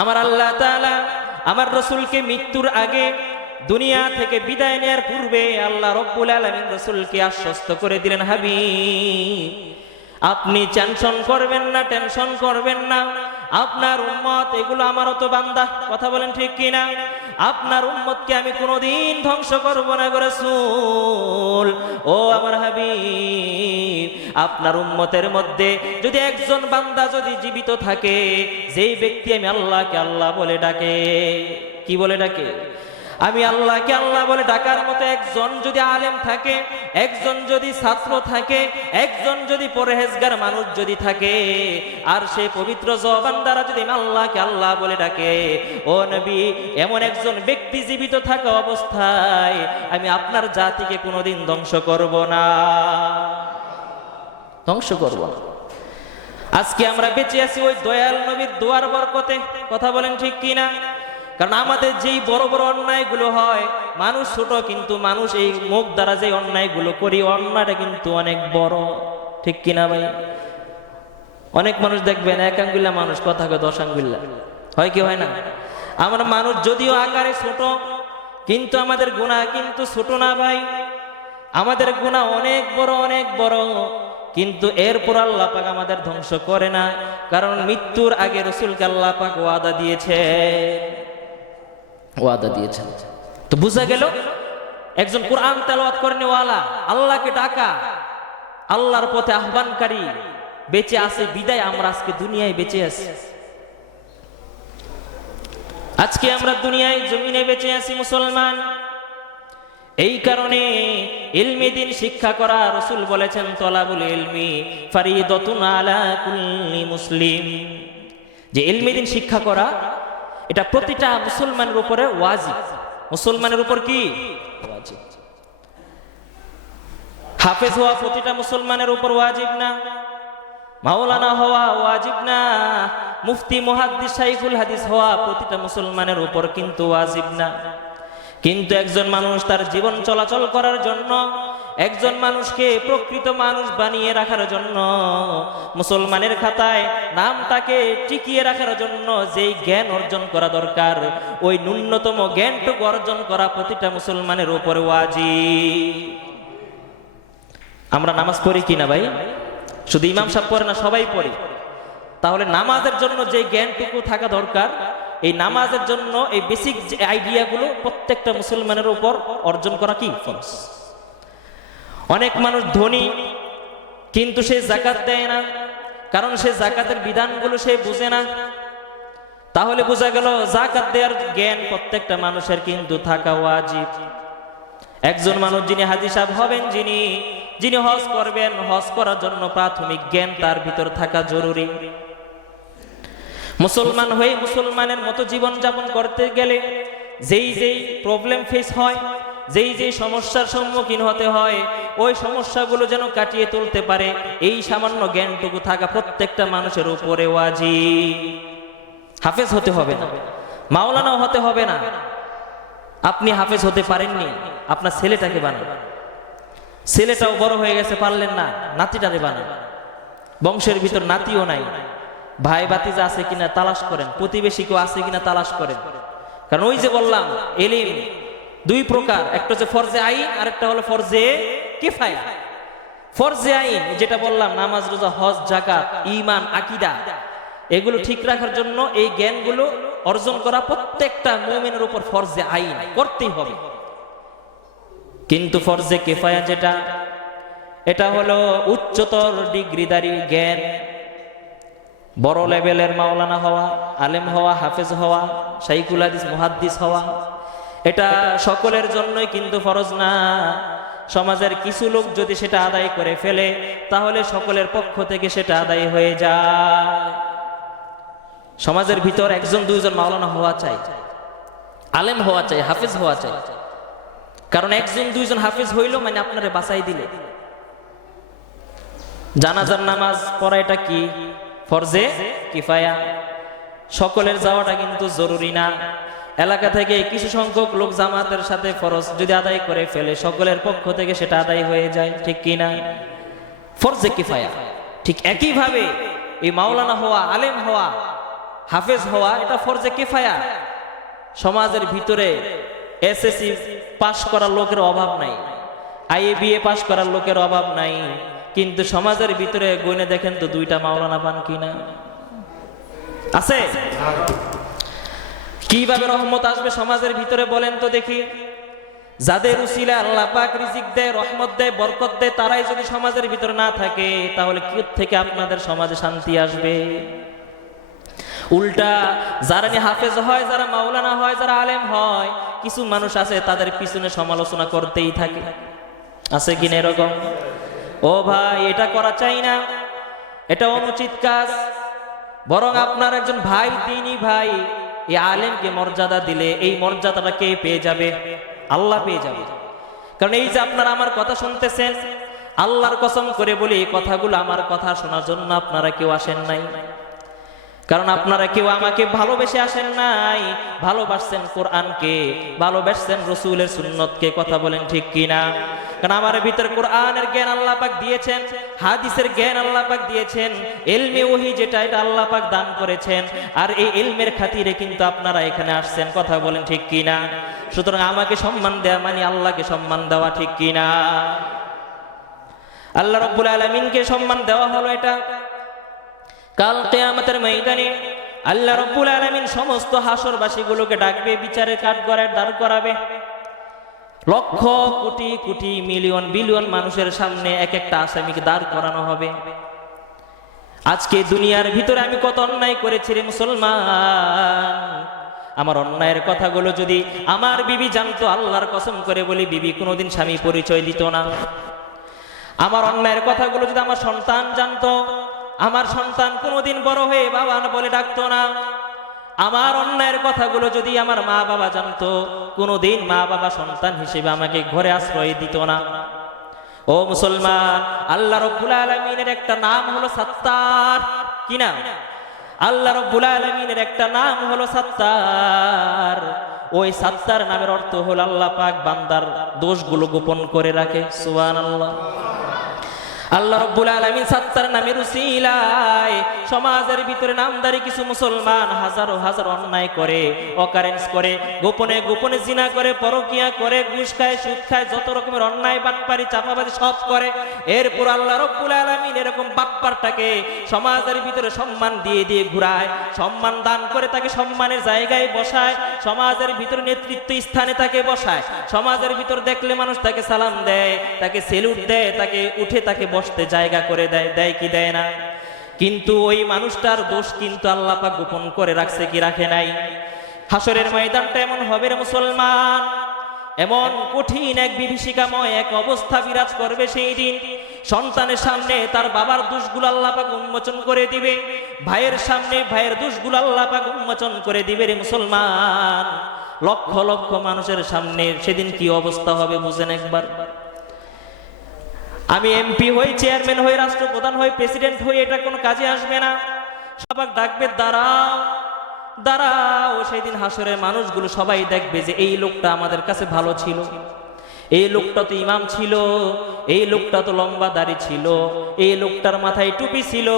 আমার আল্লাহ তাআলা আমার রাসূলকে মৃত্যুর আগে, দুনিয়া থেকে বিদায় নেওয়ার পূর্বে আল্লাহ রাব্বুল আলামিন রাসূলকে আশ্বস্ত করে দিলেন, হাবিব আপনি টেনশন করবেন না, টেনশন করবেন না, আপনার উম্মত এগুলো আমারও তো বান্দা। কথা বলেন ঠিক কিনা? আপনার উম্মতকে আমি কোনোদিন ধ্বংস করব না গো রাসূল। ও আমার হাবিব, আপনার উম্মতের মধ্যে যদি একজন বান্দা যদি জীবিত থাকে, যেই ব্যক্তি আমি আল্লাহকে আল্লাহ বলে ডাকে, কি বলে ডাকে? আমি আল্লাহকে আল্লাহ বলে ডাকার মতো একজন যদি আলেম থাকে, একজন যদি ছাত্র থাকে, একজন যদি পরহেজগার মানুষ যদি থাকে, আর সে পবিত্র জবান দ্বারা যদি আল্লাহকে আল্লাহ বলে ডাকে, ও নবী এমন একজন ব্যক্তি জীবিত থাকা অবস্থায় আমি আপনার জাতিকে কোনোদিন ধ্বংস করব না, ধ্বংস করব না। আজকে আমরা বেঁচে আছি ওই দয়াল নবীর দোয়ার বরকতে। কথা বলেন ঠিক কিনা? কারণ আমাদের যেই বড় বড় অন্যায়গুলো হয়, মানুষ ছোট কিন্তু মানুষ এই মুখ দ্বারা যে অন্যায়গুলো করি, অন্যায়টা কিন্তু অনেক বড়। ঠিক কিনা ভাই? অনেক মানুষ দেখবেন এক আঙ্গুল্লা মানুষ কথা কয় 10 আঙ্গুল্লা, হয় কি হয় না? আমরা মানুষ যদিও আকারে ছোট, কিন্তু আমাদের গুনাহ কিন্তু ছোট না ভাই। আমাদের গুনাহ অনেক বড়, অনেক বড়। কিন্তু এরপর আল্লাহ পাক আমাদের ধ্বংস করে না, কারণ মৃত্যুর আগে রাসূলকে আল্লাহ পাক ওয়াদা দিয়েছে, ওয়াদা দিয়েছেন। তো বুঝা গেল একজন কোরআন তেলাওয়াত করেনওয়ালা, আল্লাহকে ডাকা, আল্লাহর পথে আহ্বানকারী, বেঁচে আছে বিদায় আমরা আজকে দুনিয়ায় বেঁচে আছি। আজকে আমরা দুনিয়ায় জমিনে বেঁচে আছি মুসলমান। এই কারণে ইলমে দ্বীন শিক্ষা করা, রাসূল বলেছেন তলাবুল ইলমি ফারিদাতুন আলা কুল্লি মুসলিম, যে ইলমে দ্বীন শিক্ষা করা এটা প্রতিটা মুসলমানের উপরে ওয়াজিব। মুসলমানের উপর কি ওয়াজিব? হাফেজ হওয়া প্রতিটা মুসলমানের উপর ওয়াজিব না, মাওলানা হওয়া ওয়াজিব না, মুফতি মুহাদ্দিস শাইখুল হাদিস হওয়া প্রতিটা মুসলমানের উপর কিন্তু ওয়াজিব না। কিন্তু একজন মানুষ তার জীবন চলাচল করার জন্য, একজন মানুষকে প্রকৃত মানুষ বানিয়ে রাখার জন্য, মুসলমানের খাতায় নামটাকে টিকিয়ে রাখার জন্য যেই জ্ঞান অর্জন করা দরকার, ওই ন্যূনতম জ্ঞানটুকু অর্জন করা প্রতিটা মুসলমানের উপর ওয়াজিব। আমরা নামাজ পড়ি কিনা ভাই? শুধু ইমাম সাহেব পড়ে না, সবাই পড়ে। তাহলে নামাজের জন্য যে জ্ঞানটুকু থাকা দরকার, এই নামাজের জন্য এই বেসিক যে আইডিয়াগুলো প্রত্যেকটা মুসলমানের উপর অর্জন করা কি ফরজ। অনেক মানুষ ধনী কিন্তু সে যাকাত দেয় না, কারণ সে যাকাতের বিধানগুলো সে বুঝে না। তাহলে বোঝা গেল যাকাত দেওয়ার জ্ঞান প্রত্যেকটা মানুষের কিন্তু থাকা ওয়াজিব। একজন মানুষ যিনি হাজী সাহেব হবেন, যিনি হজ করবেন, হজ করার জন্য প্রাথমিক জ্ঞান তার ভিতর থাকা জরুরি। মুসলমান হয়ে মুসলমানের মতো জীবন যাপন করতে গেলে যেই যেই প্রবলেম ফেস হয়, যেই সমস্যার সম্মুখীন হতে হয়, ওই সমস্যাগুলো যেন কাটিয়ে তুলতে পারে, এই সামান্য জ্ঞানটুকু থাকা প্রত্যেকটা মানুষের উপরে ওয়াজিব। হাফেজ হতে হবে না, মাওলানা হতে হবে না। আপনি হাফেজ হতে পারেননি, আপনার ছেলেটাকে বানান। ছেলেটাও বড় হয়ে গেছে, পারলেন না, নাতিটারে বানান। বংশের ভিতর নাতিও নাই, ভাই ভাতিজা আছে কিনা তালাশ করেন, প্রতিবেশী কেউ আছে কিনা তালাশ করেন। কারণ ওই যে বললাম ইলম দুই প্রকার, একটা হচ্ছে ফরজে আইন আর একটা হলো ফরজে কিফায়া। ফরজে আইন যেটা বললাম, নামাজ রোজা হজ যাকাত ঈমান আকীদা, এগুলো ঠিক রাখার জন্য এই জ্ঞানগুলো অর্জন করা প্রত্যেকটা মুমিনের উপর ফরজে আইন, করতেই হবে। কিন্তু ফরজে কিফায়া যেটা, এটা হলো উচ্চতর ডিগ্রিধারী জ্ঞান, বড় লেভেলের মাওলানা হওয়া, আলেম হওয়া, হাফেজ হওয়া, শাইখুল হাদিস মুহাদ্দিস হওয়া, এটা সকলের জন্যই কিন্তু ফরজ না। সমাজের কিছু লোক যদি সেটা আদায় করে ফেলে, তাহলে সকলের পক্ষ থেকে সেটা আদায় হয়ে যায়। সমাজের ভিতর একজন দুইজন মাওলানা হওয়া চাই, আলেম হওয়া চাই, হাফেজ হওয়া চাই। কারণ একজন দুইজন হাফেজ হইল মানে আপনারে বাঁচাই দিলে। জানাজার নামাজ পড়া এটা কি ফরজে কিফায়া, সকলের যাওয়াটা কিন্তু জরুরি না। এলাকা থেকে কিছু সংখ্যক লোক জামাতের সাথে ফরজ যদি আদায় করে ফেলে, সকলের পক্ষ থেকে সেটা আদায় হয়ে যায়, ঠিক কিনা? ফরজে কিফায়া। ঠিক একইভাবে এই মাওলানা হওয়া, আলেম হওয়া, হাফেজ হওয়া, এটা ফরজে কিফায়া। সমাজের ভিতরে এসএসসি পাশ করার লোকের অভাব নাই, আইএবিএ পাশ করার লোকের অভাব নাই, কিন্তু সমাজের ভিতরে গুনে দেখেন তো দুইটা মাওলানা পান কিনা? আছে? কিভাবে রহমত আসবে সমাজের ভিতরে বলেন তো দেখি? যাদের উসিলা আল্লাহ পাক রিজিক দেয়, রহমত দেয়, বরকত দেয়, তারাই যদি সমাজের ভিতরে না থাকে, তাহলে কি থেকে আপনাদের সমাজে শান্তি আসবে? উল্টা যারা হাফেজ হয়, যারা মাওলানা হয়, যারা আলেম হয়, কিছু মানুষ আছে তাদের পিছনে সমালোচনা করতেই থাকে। আছে কিনা এরকম? ও ভাই, এটা করা চাই না, এটা অনুচিত কাজ। বরং আপনার একজন ভাই, দিনী ভাই, এই আলেমকে মর্যাদা দিলে এই মর্যাদাটা কে পেয়ে যাবে? আল্লাহ পেয়ে যাবে। কারণ এই যে আপনারা আমার কথা শুনতেছেন, আল্লাহর কসম করে বলি, এই কথাগুলো আমার কথা শোনার জন্য আপনারা কেউ আসেন নাই। কারণ আপনারা কেউ আমাকে ভালোবেসে আসেন নাই, ভালোবাসছেন কোরআনকে, ভালোবাসছেন রসুলের সুন্নতকে। কথা বলেন ঠিক কিনা? কারণ আমার ভিতরে কোরআনের জ্ঞান আল্লাহ পাক দিয়েছেন, হাদিসের জ্ঞান আল্লাহ পাক দিয়েছেন, ইলমে ওহী যেটা এটা আল্লাহ পাক দান করেছেন। আর এই ইলমের খাতিরে কিন্তু আপনারা এখানে আসছেন। কথা বলেন ঠিক কিনা? সুতরাং আমাকে সম্মান দেওয়া মানে আল্লাহকে সম্মান দেওয়া, ঠিক কিনা? আল্লাহ রাব্বুল আলামিনকে সম্মান দেওয়া হলো এটা। কাল কিয়ামতের ময়দানে আল্লাহ রাব্বুল আলামিন সমস্ত হাসরবাসীগুলোকে ডাকবে, বিচারের কাঠগড়ায় দাঁড় করাবে। লক্ষ কোটি কোটি মিলিয়ন বিলিয়ন মানুষের সামনে এক একটা আসামিকে দাঁড় করানো হবে। আজকে দুনিয়ার ভিতরে আমি কত অন্যায় করেছি রে মুসলমান। আমার অন্যায়ের কথাগুলো যদি আমার বিবি জানতো, আল্লাহর কসম করে বলি বিবি কোনোদিন স্বামী পরিচয় দিত না। আমার অন্যায়ের কথাগুলো যদি আমার সন্তান জানতো, আমার সন্তান কোনোদিন বড় হয়ে বাবা না বলে ডাকতো না। আমার অন্যায়ের কথাগুলো যদি আমার মা বাবা জানতো, কোনোদিন মা বাবা সন্তান হিসেবে আমাকে ঘরে আশ্রয় দিত না। ও মুসলমান, আল্লাহ রাব্বুল আলামিনের একটা নাম হলো সাত্তার। কি নাম? আল্লাহ রাব্বুল আলামিনের একটা নাম হলো সাত্তার। ওই সাত্তার নামের অর্থ হলো আল্লাহ পাক বান্দার দোষগুলো গোপন করে রাখে। সুবহানাল্লাহ। আল্লাহ রাব্বুল আলামিন সাত্তার নামের উসিলায় সমাজের ভিতরে নামদারি কিছু মুসলমান হাজারো হাজার অন্যায় করে, অকারেন্স করে, গোপনে গোপনে জিনা করে, পরকিয়া করে, ঘুষ খায়, সুদ খায়, যত রকমের অন্যায় বাটপারি চাপাবাজি সব করে। এরপর আল্লাহ রাব্বুল আলামিন এরকম বাটপারটাকে সমাজের ভিতরে সম্মান দিয়ে দিয়ে ঘুরায়, সম্মান দান করে তাকে সম্মানের জায়গায় বসায়, সমাজের ভিতরে নেতৃত্ব স্থানে তাকে বসায়। সমাজের ভিতর দেখলে মানুষ তাকে সালাম দেয়, তাকে সেলুট দেয়, তাকে উঠে তাকে বসতে জায়গা করে দেয়। দেয় কি দেয় না? কিন্তু ওই মানুষটার দোষ কিন্তু আল্লাহ পাক গোপন করে রাখছে কি রাখে নাই? হাসরের ময়দানটা এমন হবে রে মুসলমান, এমন কঠিন এক বিভীষিকাময় এক অবস্থা বিরাজ করবে সেই দিন। সন্তানের সামনে তার বাবার দোষগুলো আল্লাহ পাক উন্মোচন করে দিবে, ভাইয়ের সামনে ভাইয়ের দোষগুলো আল্লাহ পাক উন্মোচন করে দিবে রে মুসলমান। লক্ষ লক্ষ মানুষের সামনে সেদিন কি অবস্থা হবে বুঝেন একবার। আমি এমপি হই, চেয়ারম্যান হই, রাষ্ট্রপ্রধান হই, প্রেসিডেন্ট হই, এটা কোনো কাজে আসবে না। সবাই ডাকবে দাঁড়াও দাঁড়াও। সেই দিন হাসরের মানুষগুলো সবাই দেখবে যে এই লোকটা আমাদের কাছে ভালো ছিল, এই লোকটা তো ইমাম ছিল, এই লোকটা তো লম্বা দাড়ি ছিল, এই লোকটার মাথায় টুপি ছিল,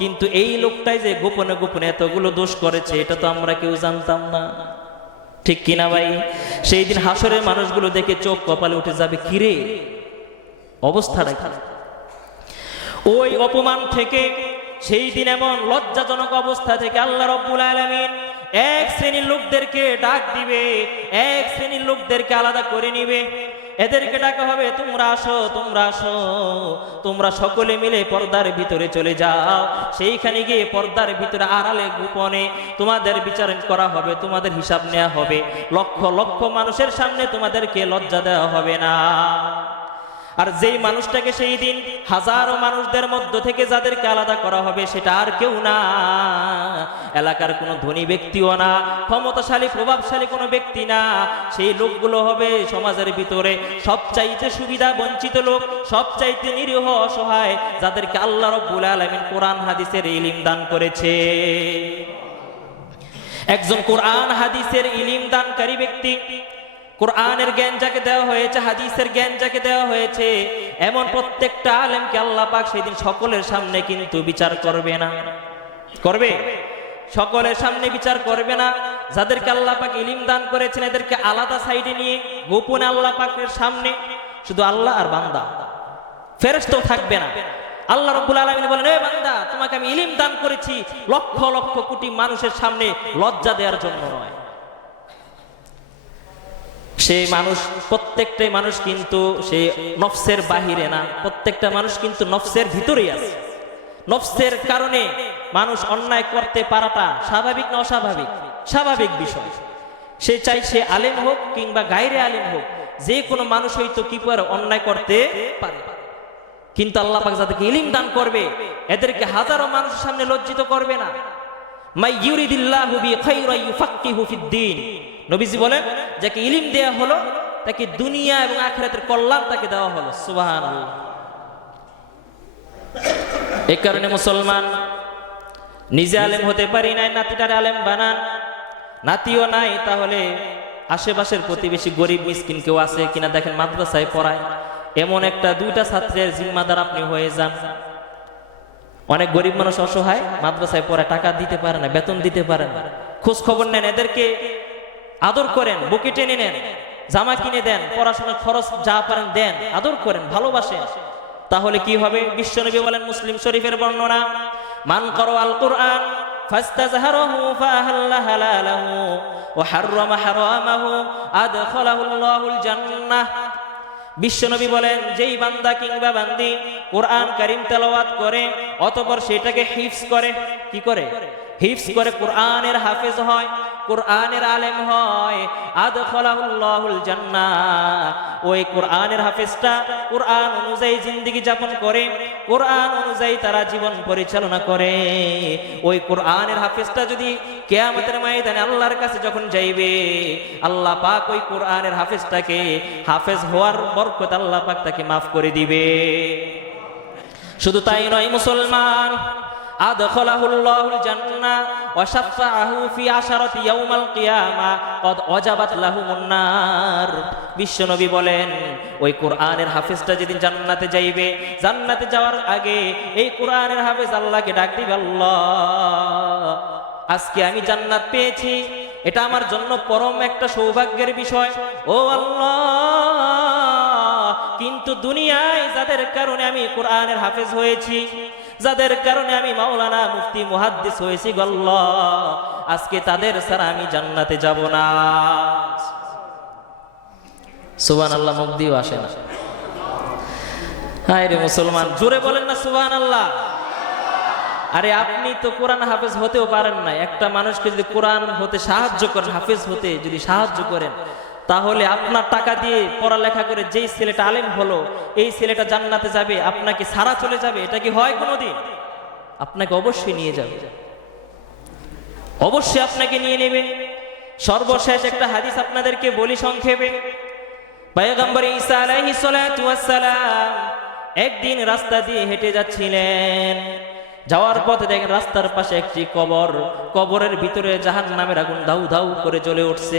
কিন্তু এই লোকটাই যে গোপনে গোপনে এতগুলো দোষ করেছে এটা তো আমরা কেউ জানতাম না। ঠিক কিনা ভাই? সেই দিন হাসরের মানুষগুলো দেখে চোখ কপালে উঠে যাবে, কিরে অবস্থাটা কি? ওই অপমান থেকে, সেই দিন এমন লজ্জাজনক অবস্থা থেকে আল্লাহ রাব্বুল আলামিন এক শ্রেণীর লোকদেরকে ডাক দিবে, এক শ্রেণীর লোকদেরকে আলাদা করে নিবে। এদেরকে ডাকা হবে, তোমরা আসো, তোমরা আসো, তোমরা সকলে মিলে পর্দার ভিতরে চলে যাও। সেইখানে গিয়ে পর্দার ভিতরে আড়ালে গোপনে তোমাদের বিচার করা হবে, তোমাদের হিসাব নেওয়া হবে। লক্ষ লক্ষ মানুষের সামনে তোমাদেরকে লজ্জা দেওয়া হবে না। আর যেই মানুষটাকে সেই দিন হাজারো মানুষদের মধ্য থেকে যাদেরকে আলাদা করা হবে সেটা আর কেউ না, এলাকার কোনো ধনী ব্যক্তিও না, ক্ষমতাশালী প্রভাবশালী কোনো ব্যক্তি না। সেই লোকগুলো হবে সমাজের ভিতরে সবচাইতে সুবিধা বঞ্চিত লোক, সবচাইতে নিরীহ অসহায়, যাদেরকে আল্লাহ রাব্বুল আলামিন কোরআন হাদিসের ইলম দান করেছে। একজন কোরআন হাদিসের ইলম দানকারী ব্যক্তি, কোরআনের জ্ঞান যাকে দেওয়া হয়েছে, হাদিসের জ্ঞান যাকে দেওয়া হয়েছে, এমন প্রত্যেকটা আলেমকে আল্লাহ পাক সেদিন সকলের সামনে কিন্তু বিচার করবে না। করবে? সকলের সামনে বিচার করবে না। যাদেরকে আল্লাহ পাক ইলম দান করেছেন এদেরকে আলাদা সাইডে নিয়ে গোপনে আল্লাহ পাকের সামনে শুধু আল্লাহ আর বান্দা, ফেরেশতাও থাকবে না। আল্লাহ রাব্বুল আলামিন বলেন, এ বান্দা, তোমাকে আমি ইলম দান করেছি লক্ষ লক্ষ কোটি মানুষের সামনে লজ্জা দেওয়ার জন্য নয়। সেই মানুষ, প্রত্যেকটাই মানুষ কিন্তু সে নফসের বাহিরে না, প্রত্যেকটা মানুষ কিন্তু নফসের ভিতরেই আছে। নফসের কারণে মানুষ অন্যায় করতে পারাটা স্বাভাবিক না অস্বাভাবিক? স্বাভাবিক বিষয়। সে চাই সে আলেম হোক কিংবা গায়রে আলেম হোক, যে কোনো মানুষ হয়তো কি পারে অন্যায় করতে পারে। কিন্তু আল্লাহ পাক যাদেরকে ইলম দান করবে এদেরকে হাজারো মানুষের সামনে লজ্জিত করবে না। মাই ইউরিদিল্লাহু বিখাইরান ইউফাক্কিহু ফিদ্দীন। নবীজি বলেন, যাকে ইলম দেয়া হলো তাকে দুনিয়া এবং আখিরাতের কল্যাণ তাকে দেওয়া হলো। সুবহানাল্লাহ। এই কারণে মুসলমান, নিজে আলেম হতে পারি নাই, নাতিটার আলেম বানান। নাতিও নাই, তাহলে আশেপাশের প্রতিবেশী গরিব মিসকিন কেউ আছে কিনা দেখেন, মাদ্রাসায় পড়ায়, এমন একটা দুইটা ছাত্রের জিম্মাদার আপনি হয়ে যান। অনেক গরিব মানুষ অসহায়, মাদ্রাসায় পড়ে, টাকা দিতে পারে না, বেতন দিতে পারে না, খোঁজ খবর নেন, এদেরকে আদর করেন, বুকে টেনে নেন, জামা কিনে দেন, পড়াশোনার খরচ যা পারেন দেন, আদর করেন, ভালোবাসেন। তাহলে কি হবে? বিশ্বনবী বলেন, মুসলিম শরীফের বর্ণনা, মান ক্বারাআল কুরআন ফাস্তাযহারাহু ফাআহাল্লা হালালাহু ওয়া হাররামা হারামাহু আদখালাহুল্লাহুল জান্নাহ। বিশ্বনবী বলেন, যেই বান্দা কিংবা বান্দি কোরআন কারীম তেলাওয়াত করে অতঃপর সেটাকে হিফজ করে, কি করে? হিফজ করে, কোরআনের হাফেজ হয়, কোরআনের আলেম হয়, আদখালাহুল্লাহুল জান্নাহ। ওই কোরআনের হাফেজটা কোরআন অনুযায়ী জিন্দেগি যাপন করে, কোরআন অনুযায়ী তারা জীবন পরিচালনা করে। ওই কোরআনের হাফেজটা যদি কিয়ামতের ময়দানে আল্লাহর কাছে যখন যাইবে, আল্লাহ পাক ওই কোরআনের হাফেজটাকে হাফেজ হওয়ার বরকত আল্লাহ পাক তাকে মাফ করে দিবে। শুধু তাই নয় মুসলমান, আদখালাহুল্লাহুল জান্নাহ ওয়া শাফাআহু ফি আশারাতি ইয়াউমাল কিয়ামা ক্বাদ ওয়াজাবাত লাহুমুন নার। বিশ্বনবী বলেন, ওই কোরআনের হাফেজটা যেদিন জান্নাতে যাইবে, জান্নাতে যাওয়ার আগে এই কোরআনের হাফেজ আল্লাহকে ডাক দিবে, আল্লাহ আজকে আমি জান্নাত পেয়েছি, এটা আমার জন্য পরম একটা সৌভাগ্যের বিষয়। ও আল্লাহ, কিন্তু দুনিয়ায় যাদের কারণে আমি কোরআনের হাফেজ হয়েছি, যাদের কারণে আমি মাওলানা মুফতি মুহাদ্দিস হয়েছি, আল্লাহ আজকে তাদের ছাড়া আমি জান্নাতে যাব না। সুবহানাল্লাহ, মুখ দিয়েও আসে না। হায় রে মুসলমান, জোরে বলেন না সুবহানাল্লাহ। আরে আপনি তো কোরআন হাফেজ হতেও পারেন না। একটা মানুষকে যদি কোরআন হতে সাহায্য করেন, হাফেজ হতে যদি সাহায্য করেন, তাহলে আপনার টাকা দিয়ে পড়ালেখা করে যেই ছেলেটা আলেম হলো, এই ছেলেটা জান্নাতে যাবে, আপনাকে সারা চলে যাবে? এটা কি হয় কোনোদিন? আপনাকে অবশ্যই নিয়ে যাবে, অবশ্যই আপনাকে নিয়ে নেবে। সর্বশেষ একটা হাদিস আপনাদেরকে বলি সংক্ষেপে। পয়গম্বর ঈসা আলাইহিস সালাতু ওয়াস সালাম একদিন রাস্তা দিয়ে হেঁটে যাচ্ছিলেন। যাওয়ার পথে দেখেন রাস্তার পাশে একটি কবর, কবরের ভিতরে জাহান্নামের আগুন দাউ দাউ করে জ্বলে উঠছে।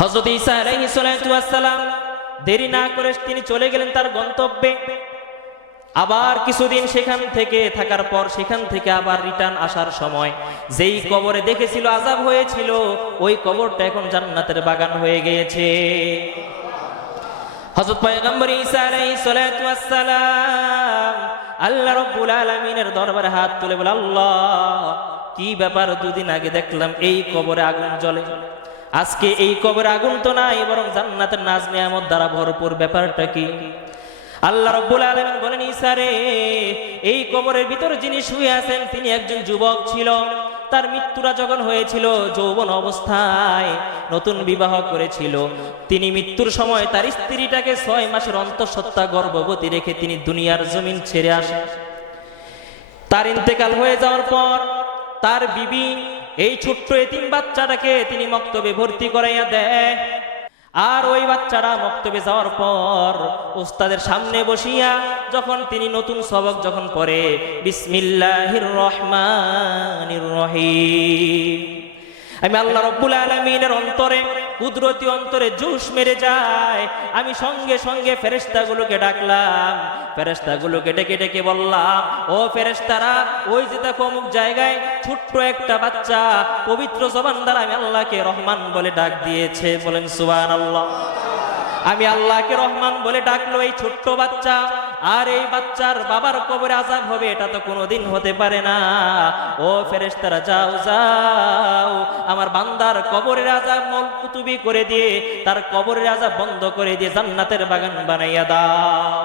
হযরত ঈসা আলাইহিস সালাতু ওয়াস সালাম দেরি না করে তিনি চলে গেলেন তার গন্তব্যে। আবার কিছুদিন সেখান থেকে থাকার পর সেখান থেকে আবার রিটার্ন আসার সময় যেই কবরে দেখেছিল আযাব হয়েছিল, ওই কবরটা এখন জান্নাতের বাগান হয়ে গিয়েছে। হযরত পয়গম্বর ঈসা আলাইহিস সালাতু ওয়াস সালাম আল্লাহ রাব্বুল আলামিনের দরবারে হাত তুলে বলে, আল্লাহ কি ব্যাপার, দুদিন আগে দেখলাম এই কবরে আগুন জ্বলে, আজকে এই কবরে আগুন তো নাই, বরং জান্নাতের নাজ নিয়ামত দ্বারা ভরপুর, ব্যাপারটা কি? আল্লাহ রাব্বুল আলামিন বলেন, ঈসা রে, এই কবরের ভিতর যিনি শুয়ে আছেন তিনি একজন যুবক ছিল। তার মৃত্যুটা যখন হয়েছিল যৌবন অবস্থায়, নতুন বিবাহ করেছিল। তিনি মৃত্যুর সময় তার স্ত্রীটাকে 6 মাসের অন্তঃসত্ত্বা গর্ভবতী রেখে তিনি দুনিয়ার জমিন ছেড়ে আসেন। তার ইন্তেকাল হয়ে যাওয়ার পর তার বিবি এই ছোট্ট এতিম বাচ্চাটাকে তিনি মক্তবে ভর্তি করাইয়া দেয়। আর ওই বাচ্চারা মক্তবে যাওয়ার পর উস্তাদের সামনে বসিয়া যখন তিনি নতুন সবক যখন পড়ে, বিসমিল্লাহির রহমানির রহিম, আমি আল্লাহ রাব্বুল আলামিনের অন্তরে, কুদরতি অন্তরে জোশ মেরে যায়। আমি সঙ্গে সঙ্গে ফেরেশতাগুলোকে ডাকলাম, ফেরেশতাগুলোকে ডেকে ডেকে বললাম, ও ফেরেশতারা, ওই যে দেখো অমুক জায়গায় ছোট্ট একটা বাচ্চা পবিত্র জবান দ্বারা আমি আল্লাহকে রহমান বলে ডাক দিয়েছে। বলেন সুবহানাল্লাহ। আমি আল্লাহকে রহমান বলে ডাকলো এই ছোট্ট বাচ্চা, আর এই বাচ্চার বাবার কবরে আযাব হবে, এটা তো কোনোদিন হতে পারে না। ও ফেরেশতারা, যাও যাও, আমার বান্দার কবরের আযাব মলকুতুবি করে দিয়ে, তার কবরের আযাব বন্ধ করে দিয়ে জান্নাতের বাগান বানাইয়া দাও।